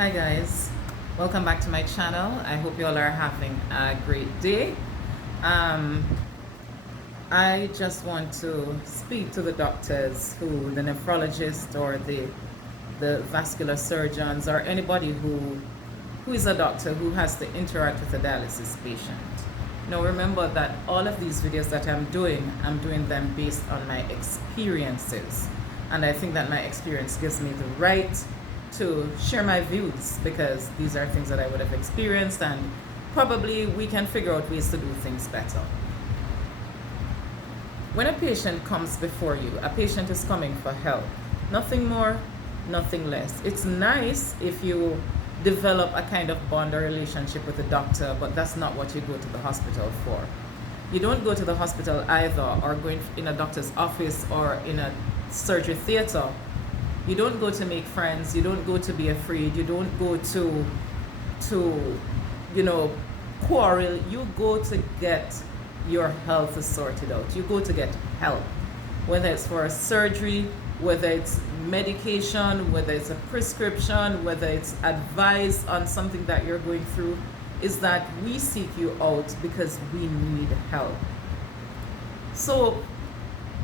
Hi guys, welcome back to my channel. I hope you all are having a great day. Um, I just want to speak to the doctors, the nephrologist or the vascular surgeons or anybody who is a doctor who has to interact with a dialysis patient. Now remember that all of these videos that I'm doing them based on my experiences. And I think that my experience gives me the right to share my views because these are things that I would have experienced and probably we can figure out ways to do things better. When a patient comes before you, a patient is coming for help. Nothing more, nothing less. It's nice if you develop a kind of bond or relationship with the doctor, but that's not what you go to the hospital for. You don't go to the hospital either or going in a doctor's office or in a surgery theater. You don't go to make friends, you don't go to be afraid, you don't go to quarrel. You go to get your health sorted out. You go to get help, whether it's for a surgery, whether it's medication, whether it's a prescription, whether it's advice on something that you're going through, is that we seek you out because we need help. So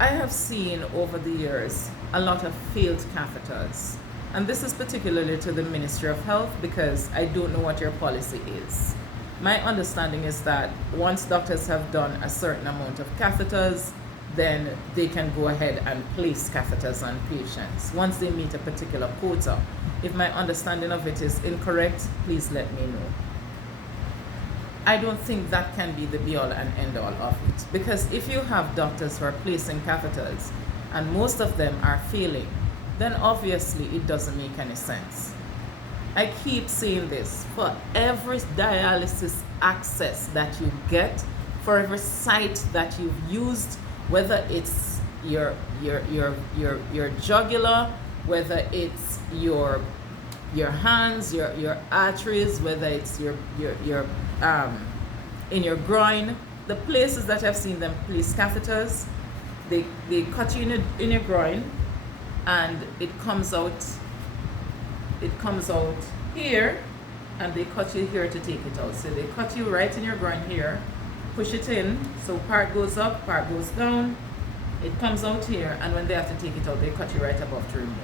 I have seen over the years a lot of failed catheters, and this is particularly to the Ministry of Health because I don't know what your policy is. My understanding is that once doctors have done a certain amount of catheters, then they can go ahead and place catheters on patients once they meet a particular quota. If my understanding of it is incorrect, please let me know. I don't think that can be the be all and end all of it, because if you have doctors who are placing catheters and most of them are failing, then obviously it doesn't make any sense. I keep saying this, for every dialysis access that you get, for every site that you've used, whether it's your jugular, whether it's your hands, your arteries, whether it's your in your groin, the places that I've seen them place catheters, they cut you in your groin, and it comes out here, and they cut you here to take it out. So they cut you right in your groin here, push it in, so part goes up, part goes down, it comes out here, and when they have to take it out, they cut you right above to remove.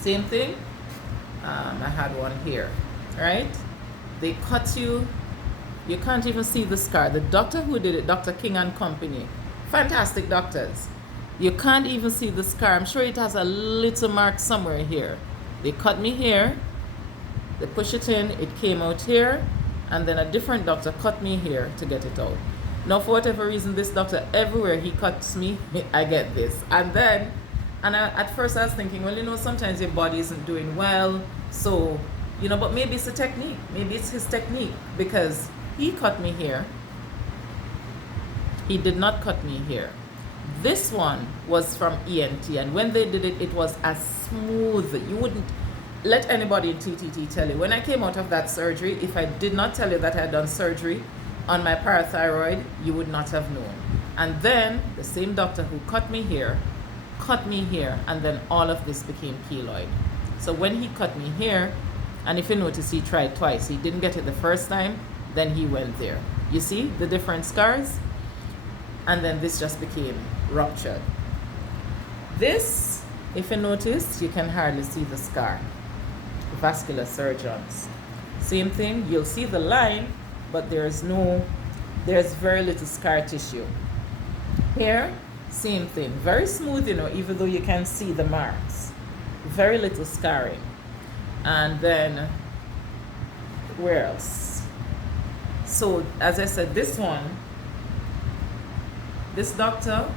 Same thing, I had one here, right? They cut you, you can't even see the scar. The doctor who did it, Dr. King and Company, fantastic doctors. You can't even see the scar. I'm sure it has a little mark somewhere here. They cut me here, they push it in, it came out here, and then a different doctor cut me here to get it out. Now, for whatever reason, this doctor, everywhere he cuts me, I get this. At first I was thinking, well, sometimes your body isn't doing well, so, but maybe it's a technique. Maybe it's his technique, because he cut me here. He did not cut me here. This one was from ENT, and when they did it, it was as smooth. You wouldn't let anybody in TTT tell you. When I came out of that surgery, if I did not tell you that I had done surgery on my parathyroid, you would not have known. And then the same doctor who cut me here, and then all of this became keloid. So when he cut me here, and if you notice, he tried twice. He didn't get it the first time, then he went there. You see the different scars? And then this just became ruptured. This, if you notice, you can hardly see the scar. Vascular surgeons, same thing. You'll see the line, but there's very little scar tissue. Here, same thing. Very smooth, even though you can see the marks. Very little scarring. And then, where else? So, as I said, this one, this doctor,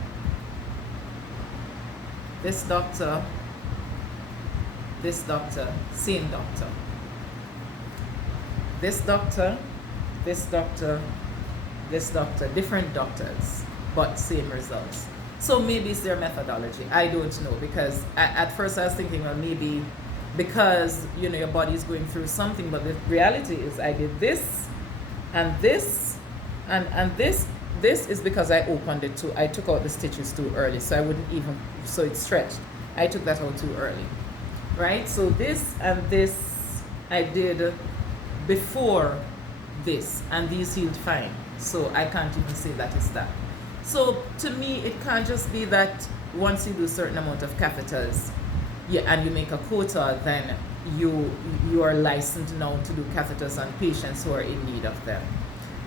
same doctor. This doctor, different doctors, but same results. So maybe it's their methodology. I don't know, because at first I was thinking, well, maybe because, your body is going through something, but the reality is I did this, and this, and this. This is because I opened it too. I took out the stitches too early, so I wouldn't even, so it stretched. I took that out too early. right? So this and this I did before this, and these healed fine. So I can't even say that is that. So to me, it can't just be that once you do a certain amount of catheters, yeah, and you make a quota, then you are licensed now to do catheters on patients who are in need of them.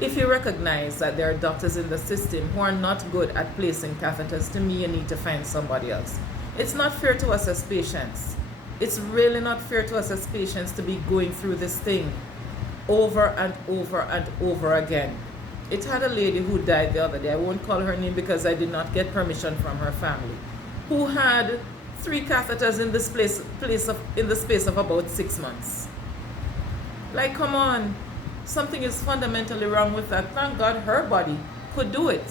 If you recognize that there are doctors in the system who are not good at placing catheters, to me, you need to find somebody else. It's not fair to us as patients. It's really not fair to us as patients to be going through this thing over and over and over again. It had a lady who died the other day. I won't call her name because I did not get permission from her family, who had 3 catheters in this in the space of about 6 months. Like, come on. Something is fundamentally wrong with that. Thank God her body could do it,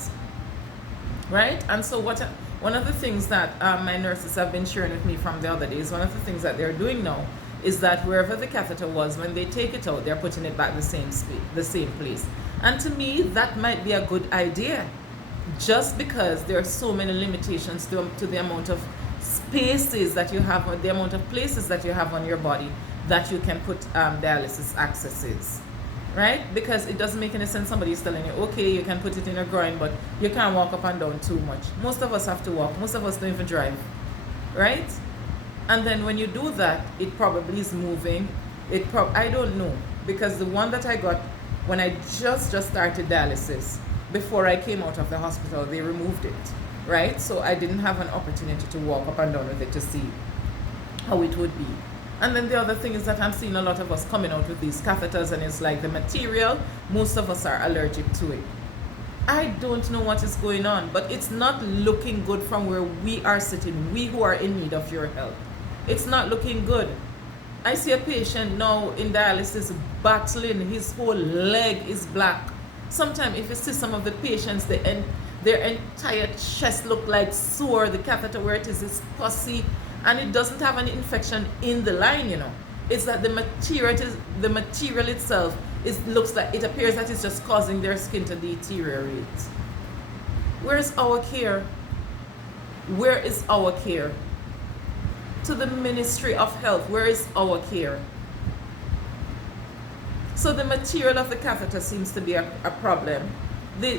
right? And so one of the things that my nurses have been sharing with me from the other days, one of the things that they're doing now is that wherever the catheter was, when they take it out, they're putting it back the same place. And to me, that might be a good idea, just because there are so many limitations to the amount of spaces that you have, the amount of places that you have on your body that you can put dialysis accesses. Right? Because it doesn't make any sense. Somebody is telling you, okay, you can put it in your groin, but you can't walk up and down too much. Most of us have to walk. Most of us don't even drive. Right? And then when you do that, it probably is moving. I don't know. Because the one that I got when I just started dialysis, before I came out of the hospital, they removed it. Right? So I didn't have an opportunity to walk up and down with it to see how it would be. And then the other thing is that I'm seeing a lot of us coming out with these catheters, and it's like the material, most of us are allergic to it. I don't know what is going on, but it's not looking good from where we are sitting, we who are in need of your help. It's not looking good. I see a patient now in dialysis battling, his whole leg is black. Sometimes if you see some of the patients, their entire chest look like sore, the catheter where it is pussy, and it doesn't have any infection in the line, you know. It's that the material itself looks like, it appears that it's just causing their skin to deteriorate. Where is our care? Where is our care? To the Ministry of Health, where is our care? So the material of the catheter seems to be a problem. The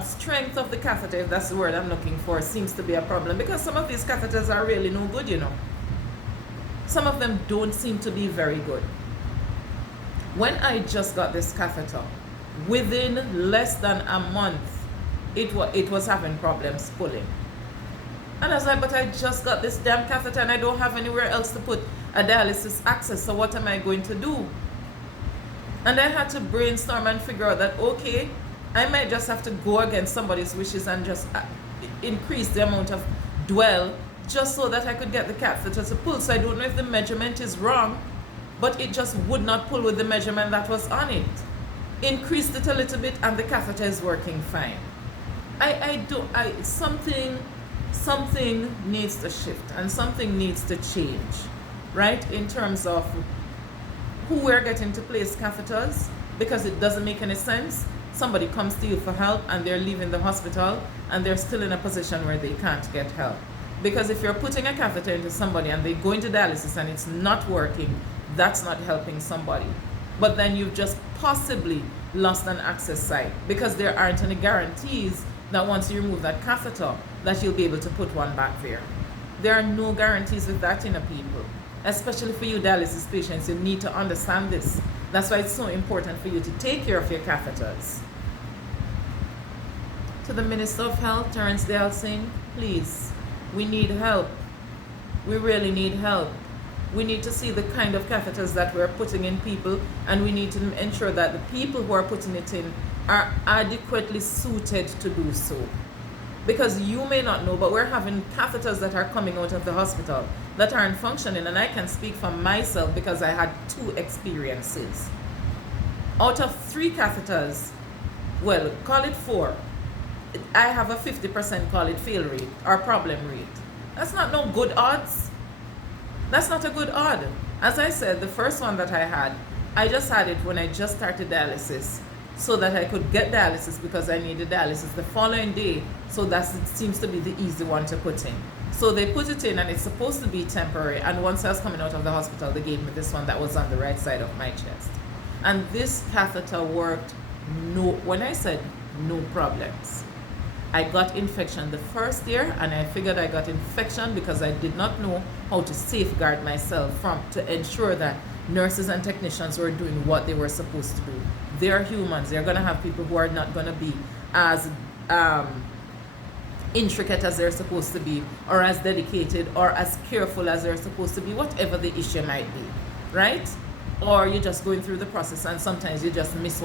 strength of the catheter, if that's the word I'm looking for, seems to be a problem, because some of these catheters are really no good, you know. Some of them don't seem to be very good. When I just got this catheter, within less than a month, it was having problems pulling. And I was like, but I just got this damn catheter and I don't have anywhere else to put a dialysis access, so what am I going to do? And I had to brainstorm and figure out that, okay, I might just have to go against somebody's wishes and just increase the amount of dwell just so that I could get the catheter to pull. So I don't know if the measurement is wrong, but it just would not pull with the measurement that was on it. Increased it a little bit and the catheter is working fine. Something needs to shift and something needs to change, right? In terms of who we're getting to place catheters, because it doesn't make any sense. Somebody comes to you for help and they're leaving the hospital and they're still in a position where they can't get help. Because if you're putting a catheter into somebody and they go into dialysis and it's not working, that's not helping somebody. But then you've just possibly lost an access site, because there aren't any guarantees that once you remove that catheter that you'll be able to put one back there. There are no guarantees with that, people. Especially for you dialysis patients, you need to understand this. That's why it's so important for you to take care of your catheters. To the Minister of Health, Terence Dale Singh, please, we need help. We really need help. We need to see the kind of catheters that we're putting in people, and we need to ensure that the people who are putting it in are adequately suited to do so. Because you may not know, but we're having catheters that are coming out of the hospital that aren't functioning, and I can speak for myself because I had 2 experiences. Out of 3 catheters, well, call it 4, I have a 50% call it fail rate or problem rate. That's not no good odds. That's not a good odd. As I said, the first one that I just had it when I just started dialysis, so that I could get dialysis because I needed dialysis the following day, so that it seems to be the easy one to put in. So they put it in and it's supposed to be temporary. And once I was coming out of the hospital, they gave me this one that was on the right side of my chest. And this catheter worked, when I said no problems. I got infection the first year, and I figured I got infection because I did not know how to safeguard myself to ensure that nurses and technicians were doing what they were supposed to do. They're humans. They're going to have people who are not going to be as intricate as they're supposed to be, or as dedicated, or as careful as they're supposed to be, whatever the issue might be, right? Or you're just going through the process and sometimes you just miss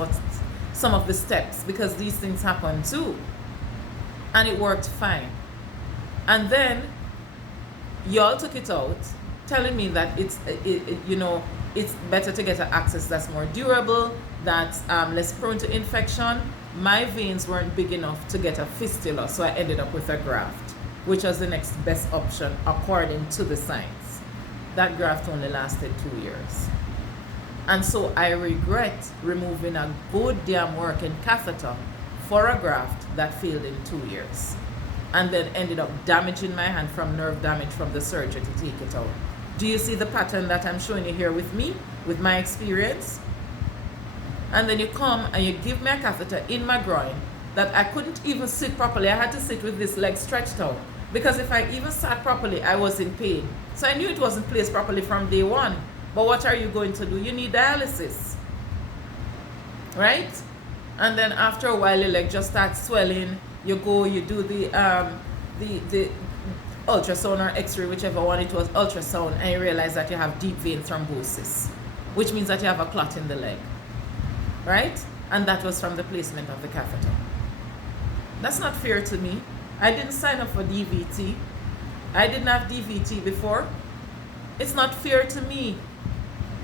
some of the steps, because these things happen too. And it worked fine. And then y'all took it out, telling me that it's better to get an access that's more durable, that's less prone to infection. My veins weren't big enough to get a fistula, so I ended up with a graft, which was the next best option according to the science. That graft only lasted 2 years. And so I regret removing a good damn working catheter for a graft that failed in 2 years, and then ended up damaging my hand from nerve damage from the surgery to take it out. Do you see the pattern that I'm showing you here with me, with my experience? And then you come and you give me a catheter in my groin that I couldn't even sit properly. I had to sit with this leg stretched out, because if I even sat properly, I was in pain. So I knew it wasn't placed properly from day one. But what are you going to do? You need dialysis, right? And then after a while, your leg just starts swelling. You go, you do the ultrasound or X-ray, whichever one it was, ultrasound, and you realize that you have deep vein thrombosis, which means that you have a clot in the leg, right? And that was from the placement of the catheter. That's not fair to me. I didn't sign up for DVT. I didn't have DVT before. It's not fair to me.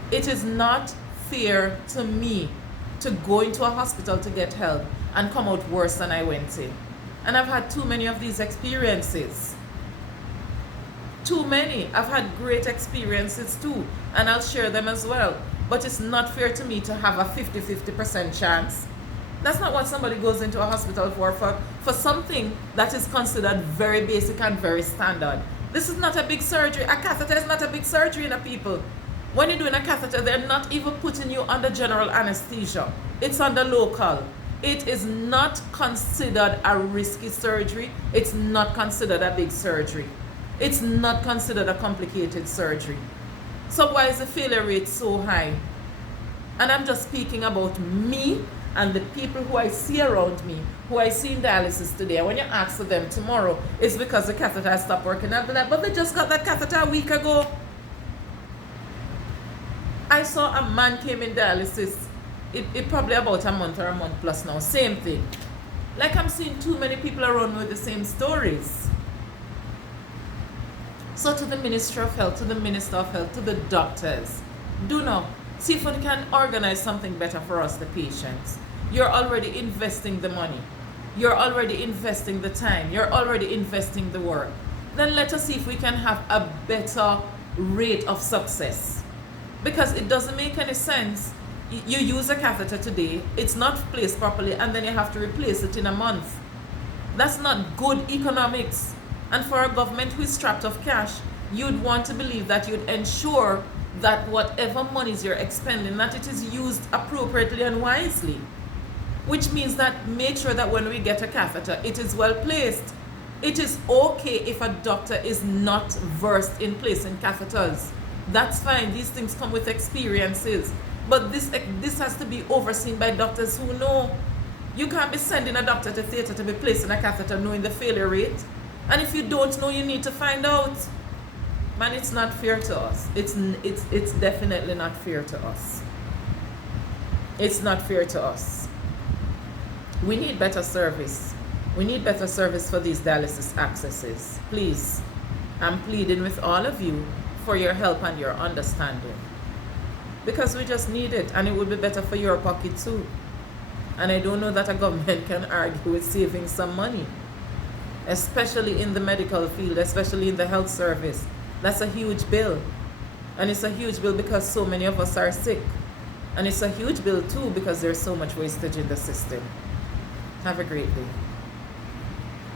It is not fair to me to go into a hospital to get help and come out worse than I went in. And I've had too many of these experiences. Too many. I've had great experiences too, and I'll share them as well. But it's not fair to me to have a 50% chance. That's not what somebody goes into a hospital for something that is considered very basic and very standard. This is not a big surgery. A catheter is not a big surgery in a people. When you're doing a catheter, they're not even putting you under general anesthesia. It's under local. It is not considered a risky surgery. It's not considered a big surgery. It's not considered a complicated surgery. So why is the failure rate so high? And I'm just speaking about me and the people who I see around me, who I see in dialysis today. And when you ask them tomorrow, it's because the catheter has stopped working. I'll be like, but they just got that catheter a week ago. I saw a man came in dialysis, it probably about a month or a month plus now, same thing. Like, I'm seeing too many people around me with the same stories. So to the Ministry of Health, to the Minister of Health, to the doctors, do now, see if we can organize something better for us, the patients. You're already investing the money. You're already investing the time. You're already investing the work. Then let us see if we can have a better rate of success. Because it doesn't make any sense. You use a catheter today, it's not placed properly, and then you have to replace it in a month. That's not good economics. And for a government who is strapped of cash, you'd want to believe that you'd ensure that whatever monies you're expending, that it is used appropriately and wisely. Which means that make sure that when we get a catheter, it is well placed. It is okay if a doctor is not versed in placing catheters. That's fine. These things come with experiences. But this has to be overseen by doctors who know. You can't be sending a doctor to theater to be placing a catheter knowing the failure rate. And if you don't know, you need to find out. Man, it's not fair to us. It's definitely not fair to us. It's not fair to us. We need better service. We need better service for these dialysis accesses. Please, I'm pleading with all of you for your help and your understanding. Because we just need it, and it would be better for your pocket too. And I don't know that a government can argue with saving some money, especially in the medical field, especially in the health service. That's a huge bill. And it's a huge bill because so many of us are sick. And it's a huge bill too because there's so much wastage in the system. Have a great day.